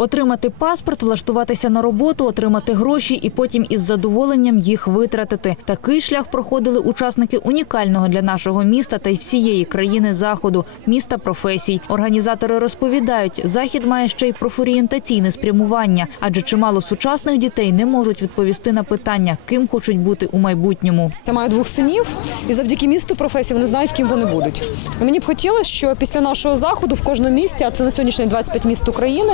Отримати паспорт, влаштуватися на роботу, отримати гроші і потім із задоволенням їх витратити. Такий шлях проходили учасники унікального для нашого міста та й всієї країни заходу міста професій. Організатори розповідають, захід має ще й профорієнтаційне спрямування, адже чимало сучасних дітей не можуть відповісти на питання, ким хочуть бути у майбутньому. Я маю двох синів, і завдяки місту професії вони знають, ким вони будуть. Мені б хотілося, що після нашого заходу в кожному місті, а це на сьогоднішній день 25 міст України,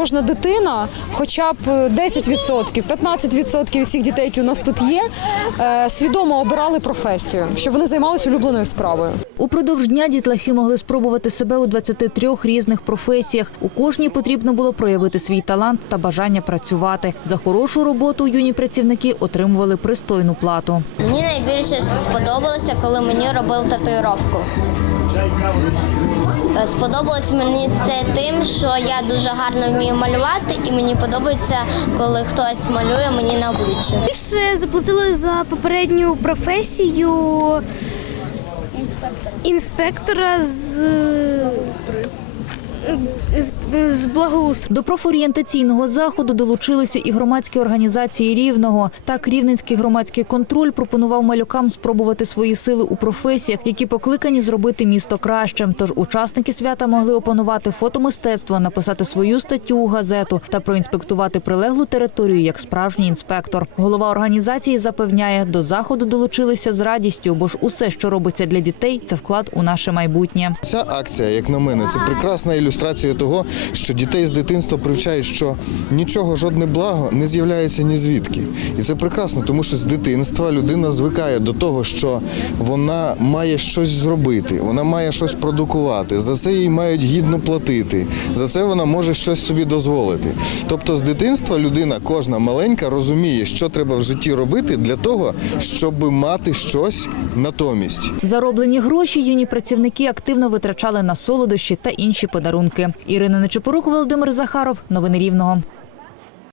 кожна дитина, хоча б 10%, 15% всіх дітей, які у нас тут є, е, свідомо обирали професію, щоб вони займалися улюбленою справою. Упродовж дня дітлахи могли спробувати себе у 23 різних професіях. У кожній потрібно було проявити свій талант та бажання працювати. За хорошу роботу юні працівники отримували пристойну плату. Мені найбільше сподобалося, коли мені робили татуїровку. Сподобалось мені це тим, що я дуже гарно вмію малювати, і мені подобається, коли хтось малює мені на обличчя. Більше заплатили за попередню професію інспектора інспектора з, з благоустрою. До профорієнтаційного заходу долучилися і громадські організації Рівного. Так, Рівненський громадський контроль пропонував малюкам спробувати свої сили у професіях, які покликані зробити місто кращим. Тож учасники свята могли опанувати фотомистецтво, написати свою статтю у газету та проінспектувати прилеглу територію як справжній інспектор. Голова організації запевняє, до заходу долучилися з радістю, бо ж усе, що робиться для дітей, це вклад у наше майбутнє. Ця акція, як на мене, це прекрасна ілюстрація того, що дітей з дитинства привчають, що нічого, жодне благо не з'являється ні звідки. І це прекрасно, тому що з дитинства людина звикає до того, що вона має щось зробити, вона має щось продукувати. За це їй мають гідно платити. За це вона може щось собі дозволити. Тобто, з дитинства людина, кожна маленька, розуміє, що треба в житті робити для того, щоб мати щось натомість. Зароблені гроші юні працівники активно витрачали на солодощі та інші подарунки. Ірина Нечепорук, Володимир Захаров. Новини Рівного.